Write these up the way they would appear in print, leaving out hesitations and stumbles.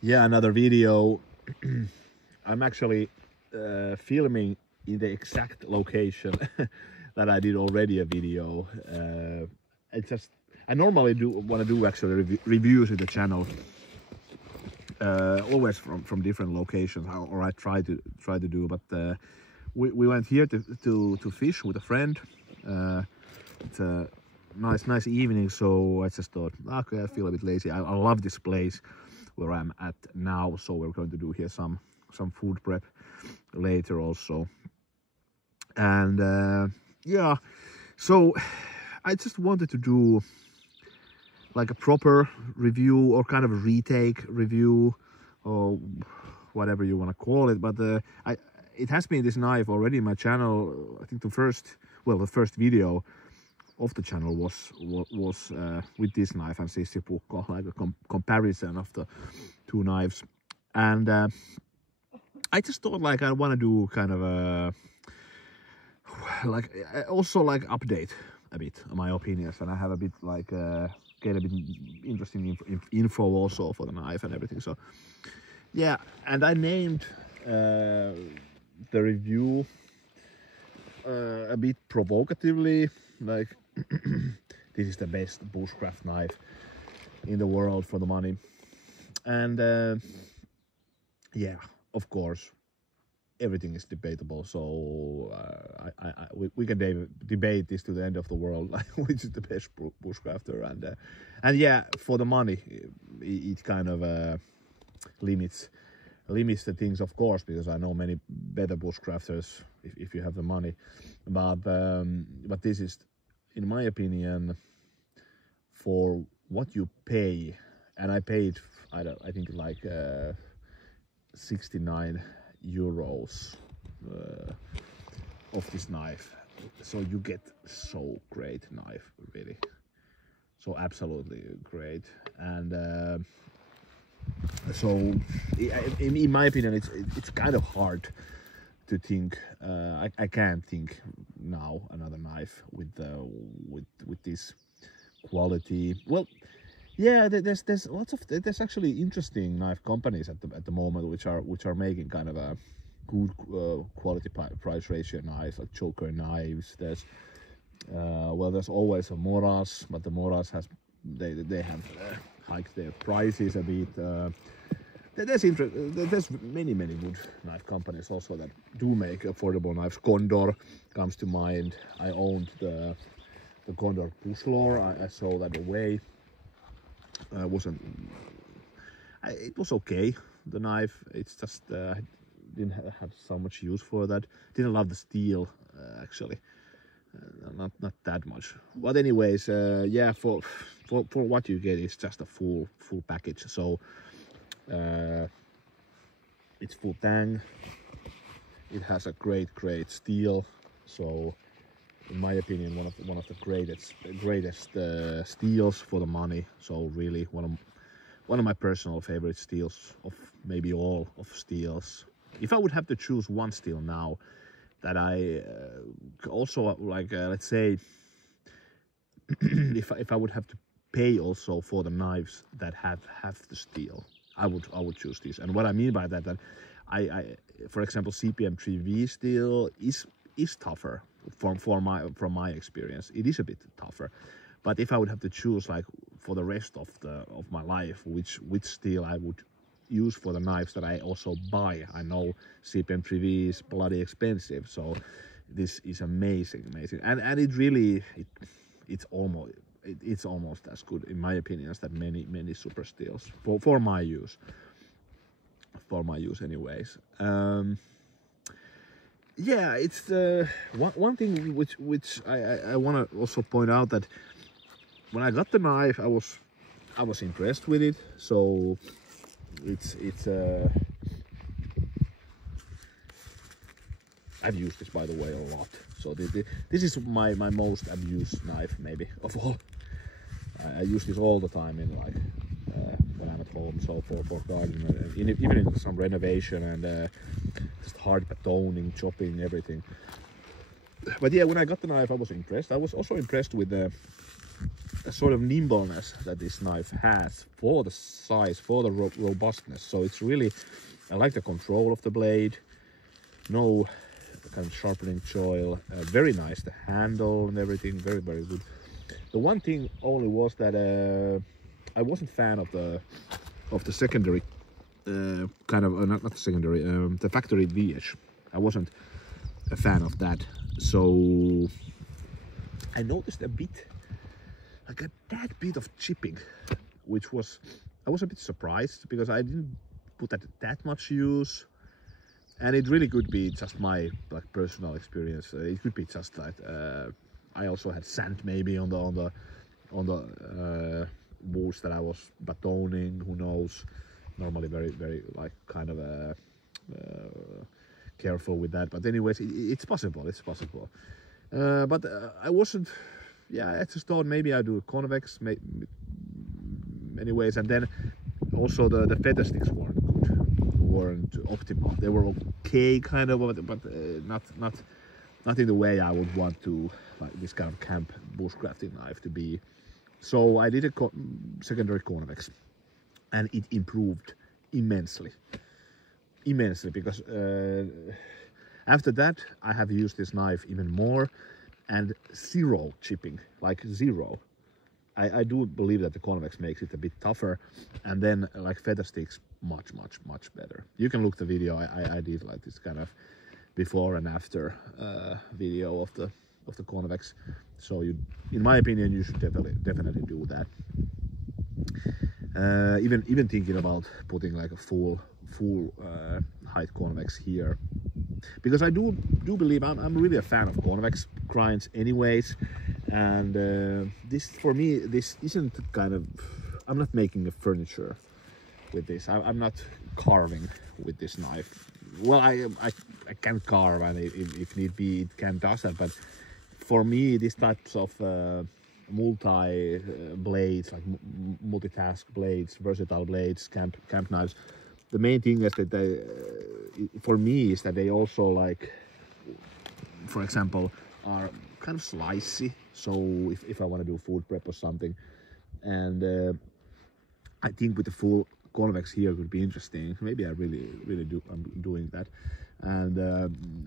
Yeah, another video. I'm actually filming in the exact location that I did already a video. I normally want to do actually reviews with the channel, always from different locations, or I try to do. But we went here to fish with a friend. It's a nice evening, so I just thought, okay, I feel a bit lazy. I love this place where I'm at now, so we're going to do here some food prep later also. And yeah, so I just wanted to do like a proper review, or kind of a retake review, or whatever you want to call it. But it has been this knife already in my channel. I think the first video of the channel was with this knife and Jääkäripuukko, like a comparison of the two knives. And I just thought, like, I want to do kind of a also update a bit my opinions, and I have a bit like get a bit interesting info also for the knife and everything. So yeah, and I named the review a bit provocatively, like this is the best bushcraft knife in the world for the money. And yeah, of course, everything is debatable, so we can debate this to the end of the world, like which is the best bushcrafter. And yeah, for the money, it kind of limits the things, of course, because I know many better bushcrafters if you have the money. But this is, in my opinion, for what you pay, and I paid, I think like 69 euros of this knife. So you get so great knife, really, so absolutely great. And so in my opinion, it's kind of hard to think. I can't think now another knife with this quality. Well, yeah, there's there's actually interesting knife companies at the moment which are making kind of a good quality price ratio knives, like choker knives. There's there's always a Moras, but the Moras they have hiked their prices a bit. There's many good knife companies also that do make affordable knives. Condor comes to mind. I owned the Condor Pushlor. I sold that away. It was okay, the knife. It's just I didn't have so much use for that. Didn't love the steel actually, not that much. But anyways, yeah, for what you get, it's just a full package. So it's full tang. It has a great steel. So in my opinion, one of the greatest steels for the money. So really one of my personal favorite steels of maybe all of steels. If I would have to choose one steel now that I also like, let's say, if I would have to pay also for the knives that have the steel, I would choose this. And what I mean by that I for example, CPM 3V steel is tougher from my experience. It is a bit tougher. But if I would have to choose, like, for the rest of my life, which steel I would use for the knives that I also buy, I know CPM 3V is bloody expensive, so this is amazing, and it really it's almost as good, in my opinion, as that many super steels for my use. Anyways. Yeah, it's one thing which I want to also point out, that when I got the knife, I was impressed with it. So it's I've used this, by the way, a lot. So this is my most abused knife maybe of all. I use this all the time in, like, when I'm at home, so for gardening, even in some renovation, and just hard toning, chopping, everything. But yeah, when I got the knife, I was impressed. I was also impressed with the sort of nimbleness that this knife has for the size, for the robustness. So it's really, I like the control of the blade. No kind of sharpening choil. Very nice, the handle and everything, very, very good. The one thing only was that I wasn't a fan of the secondary kind of not the secondary, the factory V-edge. I wasn't a fan of that, so I noticed a bit, like a tad bit of chipping, which was, I was a bit surprised because I didn't put that much use, and it really could be just my like personal experience. It could be just like I also had sand maybe on the moves that I was batoning. Who knows? Normally very like kind of careful with that, but anyways, it's possible. But I wasn't. Yeah, I just thought maybe I do convex, anyways, and then also the feather sticks weren't optimal. They were okay, kind of, but not in the way I would want to, like this kind of camp bushcrafting knife to be. So I did a secondary convex, and it improved immensely because after that I have used this knife even more, and zero chipping, like zero. I do believe that the convex makes it a bit tougher, and then like feather sticks much better. You can look the video. I did like this kind of before and after video of the convex. So you, in my opinion, you should definitely do that. Even thinking about putting like a full height convex here, because I do believe I'm really a fan of convex grinds anyways, and this, for me, this isn't kind of, I'm not making a furniture with this. I'm not carving with this knife. Well, I can carve, and if need be it can do that, but for me these types of multi blades, like multitask blades, versatile blades, camp knives, the main thing is that they, for me, is that they also, like, for example, are kind of slicey. So if I want to do food prep or something, and I think with the full convex here could be interesting. Maybe I really do. I'm doing that, and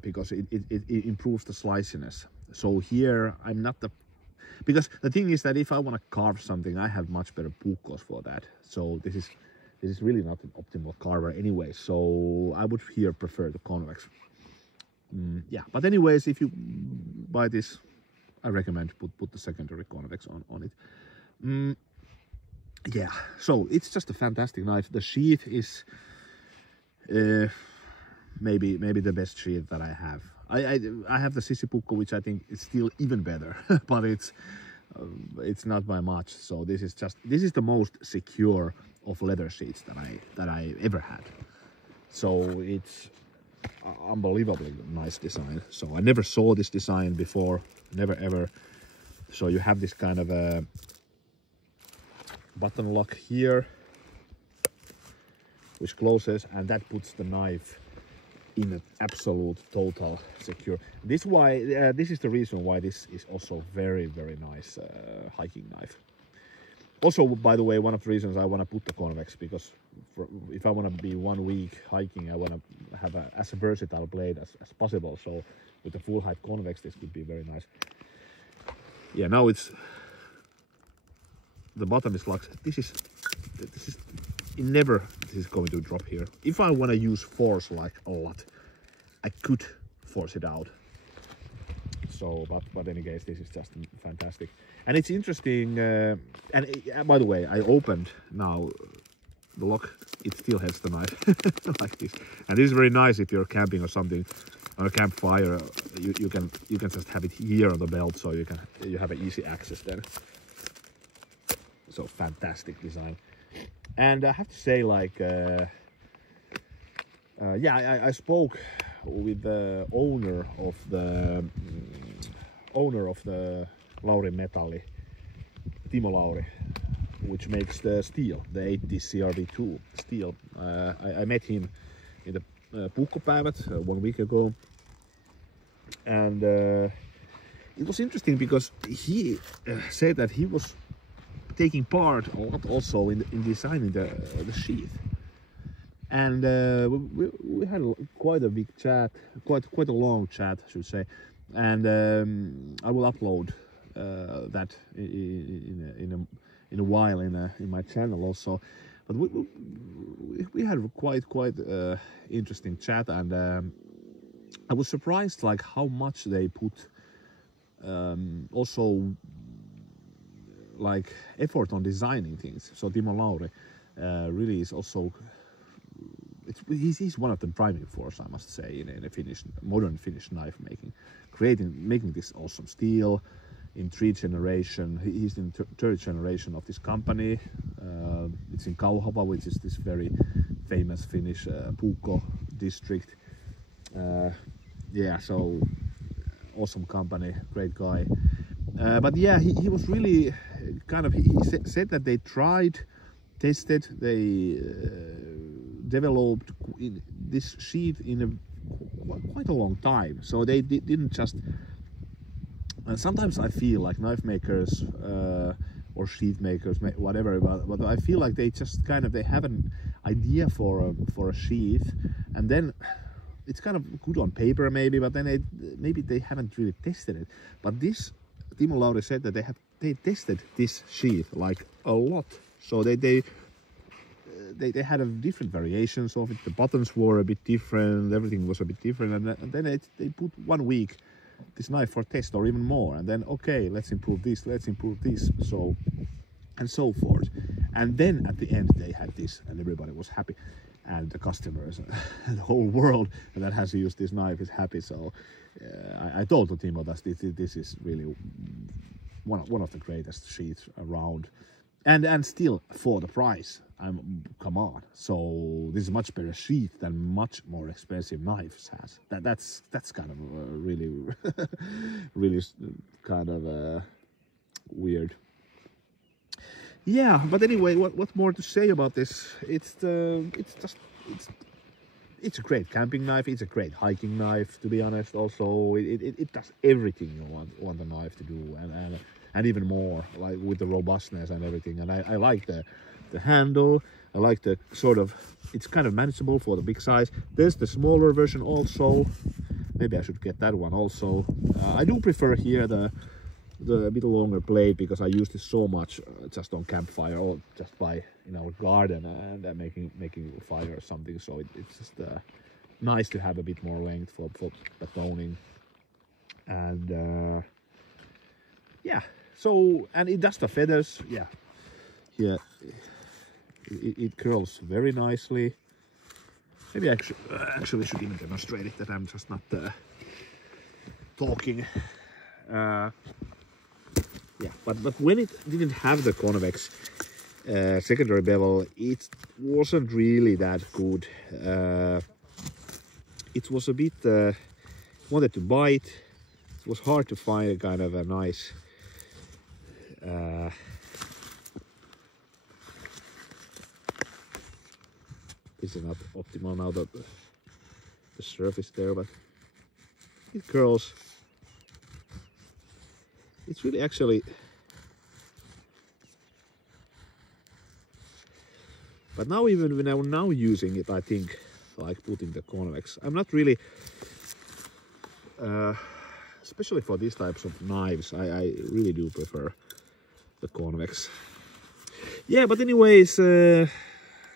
because it improves the sliciness. So here I'm not the, because the thing is that if I want to carve something, I have much better puukkos for that. So this is really not an optimal carver anyway. So I would here prefer the convex. Yeah, but anyways, if you buy this, I recommend put the secondary convex on it. Yeah, so it's just a fantastic knife. The sheath is maybe the best sheath that I have. I have the Puukko, which I think is still even better, but it's not by much. So this is the most secure of leather sheets that I ever had. So it's unbelievably nice design. So I never saw this design before, never ever. So you have this kind of a button lock here, which closes, and that puts the knife in an absolute total secure. This is the reason why this is also very nice hiking knife. Also, by the way, one of the reasons I want to put the convex, because if I want to be 1 week hiking, I want to have as versatile blade as possible. So with the full height convex, this could be very nice. Yeah, now it's, the bottom is locked. This is never, this is going to drop here. If I want to use force like a lot, I could force it out. So, but in any case, this is just fantastic. And it's interesting, and by the way, I opened now the lock, it still has the knife like this. And this is very nice if you're camping or something, on a campfire. You can just have it here on the belt, so you have an easy access then. So fantastic design. And I have to say, like, yeah, I spoke with the owner of the Lauri Metalli, Timo Lauri, which makes the steel, the 80 CRV2 steel. I met him in the Puukkopäivät 1 week ago, and it was interesting because he said that he was taking part a lot also in designing the sheath. And we had quite a big chat, quite a long chat, I should say. And I will upload that in a while in my channel also. But we had quite interesting chat, and I was surprised like how much they put also like effort on designing things. So Timo Lauri really is also he's one of the driving force, I must say, in a modern Finnish knife making, making this awesome steel in 3 generation. He's in 3rd generation of this company. It's in Kauhava, which is this very famous Finnish Puukko district. Yeah, so awesome company, great guy. But yeah, he was really kind of, he said that they tried, tested, they developed this sheath in quite a long time. So they didn't just, sometimes I feel like knife makers or sheath makers, whatever, but I feel like they just kind of, they have an idea for a sheath, and then it's kind of good on paper maybe, but then maybe they haven't really tested it. But this, Timo Lauri said that they tested this sheath like a lot. So they had different variations of it. The buttons were a bit different, everything was a bit different, and then they put 1 week this knife for test or even more, and then okay, let's improve this, so and so forth. And then at the end they had this, and everybody was happy, and the customers and the whole world that has used this knife is happy. So I told Timo that this is really one of the greatest sheaths around, and still for the price. Come on, so this is much better sheath than much more expensive knives has. That's kind of really really kind of weird. Yeah, but anyway, what more to say about this? It's a great camping knife. It's a great hiking knife, to be honest. Also, it does everything you want the knife to do, and even more, like with the robustness and everything. And I like the handle. I like the sort of, it's kind of manageable for the big size. There's the smaller version also. Maybe I should get that one also. I do prefer here the bit longer blade, because I use this so much just on campfire or just in our garden and making fire or something. So it's just nice to have a bit more length for batoning. And yeah, so, and it does the feathers. Yeah, here it curls very nicely. Maybe I actually should even demonstrate it, that I'm just not talking. Yeah, but when it didn't have the convex secondary bevel, it wasn't really that good. It was a bit wanted to bite. It was hard to find a kind of a nice this is not optimal now that the surface there, but it curls. It's really actually, but now even when I'm now using it, I think like putting the convex, I'm not really especially for these types of knives, I really do prefer the convex. Yeah, but anyways,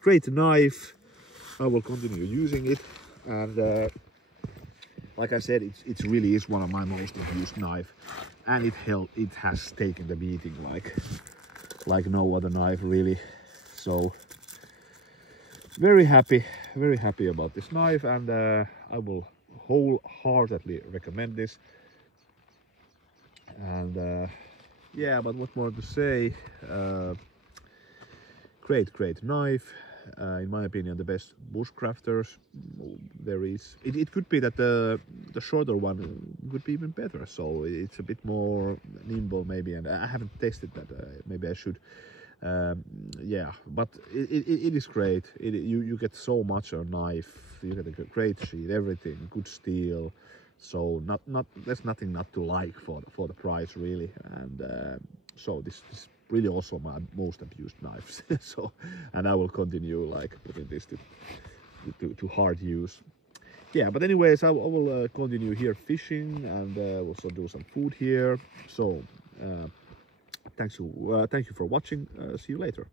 great knife. I will continue using it, and like I said, it really is one of my most used knife, and it has taken the beating like no other knife really. So very happy about this knife, and I will wholeheartedly recommend this. And yeah, but what more to say? Great knife. In my opinion, the best bushcrafters there is. It could be that the shorter one would be even better, so it's a bit more nimble maybe, and I haven't tested that. Maybe I should. Yeah, but it is great. You get so much on a knife. You get a great sheath, everything, good steel. So there's nothing not to like for the price really. And so this really also my most abused knives. So, and I will continue like putting this to hard use. Yeah, but anyways, I will continue here fishing and also do some food here. So thank you for watching. See you later.